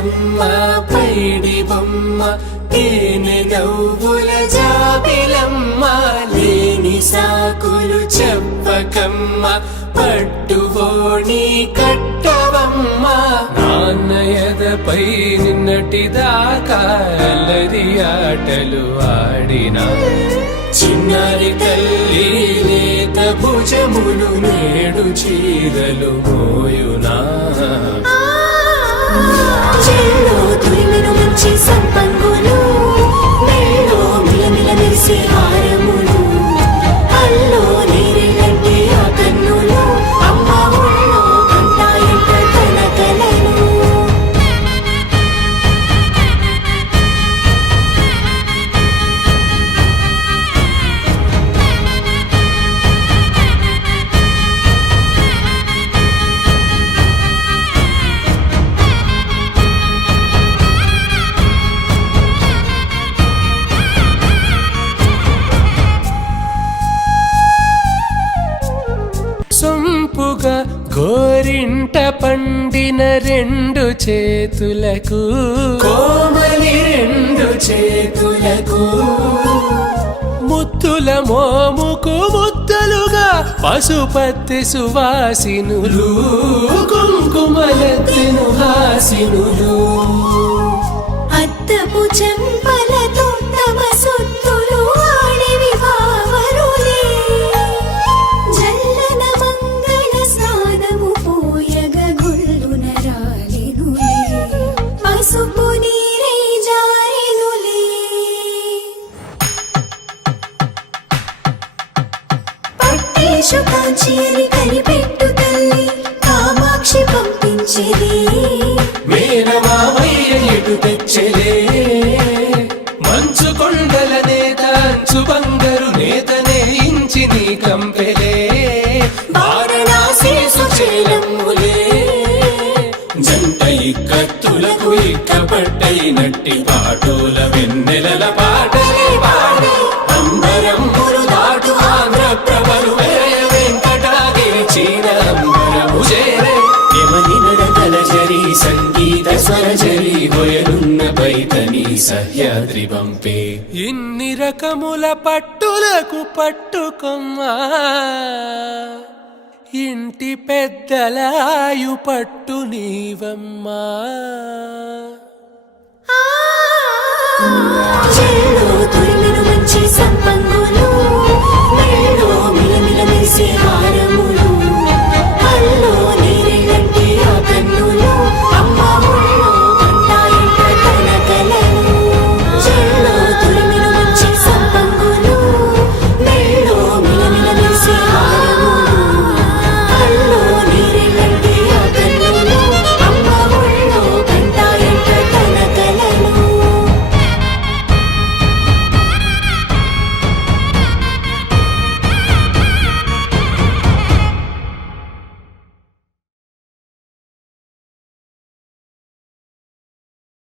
బుల్లెమ్మ పైడి బొమ్మ తేనె నవ్వుల జాబిలమ్మ లేని సాకులు చెప్పకమ్మ పట్టువోణి కట్టవమ్మ నాన్నయదపై నిన్నటిదాకా అల్లరి ఆటలు ఆడినా చిన్నారి తల్లి లేత భుజములు నేడు చీరలు మోయునా చెల్లో తురిమెను మంచి సంపంగులు మెల్లో మిలమిల మెరిసే హారములు అల్లో నీరెళ్ళంటే ఆ కన్నులు అమ్మ ఒళ్ళో కంటాయంట తన కలను సొంపుగా గోరింట పండిన రెండు చేతులకు కోమలి రెండు చేతులకు ముత్తుల మోముకు ముద్దలుగా పశుపతి సువాసినులు కుంకుమలెత్తెను హాసినులు అద్దపు చెంపలతో తమ సొత్తులు ఆడివి భావరులే జల్లన మంగళ స్నానము పోయగ గొల్లున రాలినులే పసుపు నీరై జారినులే పట్టేషు కాంచేరి కనిపెట్టు తల్లి కామాక్షి పంపించేది మేనమామయ్య ఎటు తెచ్చలే మంచు కొండల నేత అంచు బంగారు నేతనే ఇంచి నీ కంపెలే వారణాసి సుచేలమ్ములే జంట ఇక్కత్తులకు ఇక్కపట్టైనట్టి పాటోల వెన్నెలల పాటలే పాడే అంబరమ్ములు దాటు ఆంధ్ర ప్రభలు వేయ వెంకటాగిరి చీన అంబరము చేరే యమని నడకల జరి సంగీత స్వరజరి హొయలున్న పైతని సహ్యాద్రి పంపే ఇన్ని రకముల పట్టులకు పట్టుకొమ్మా ఇంటి పెద్దలాయు పట్టు నీవమ్మా.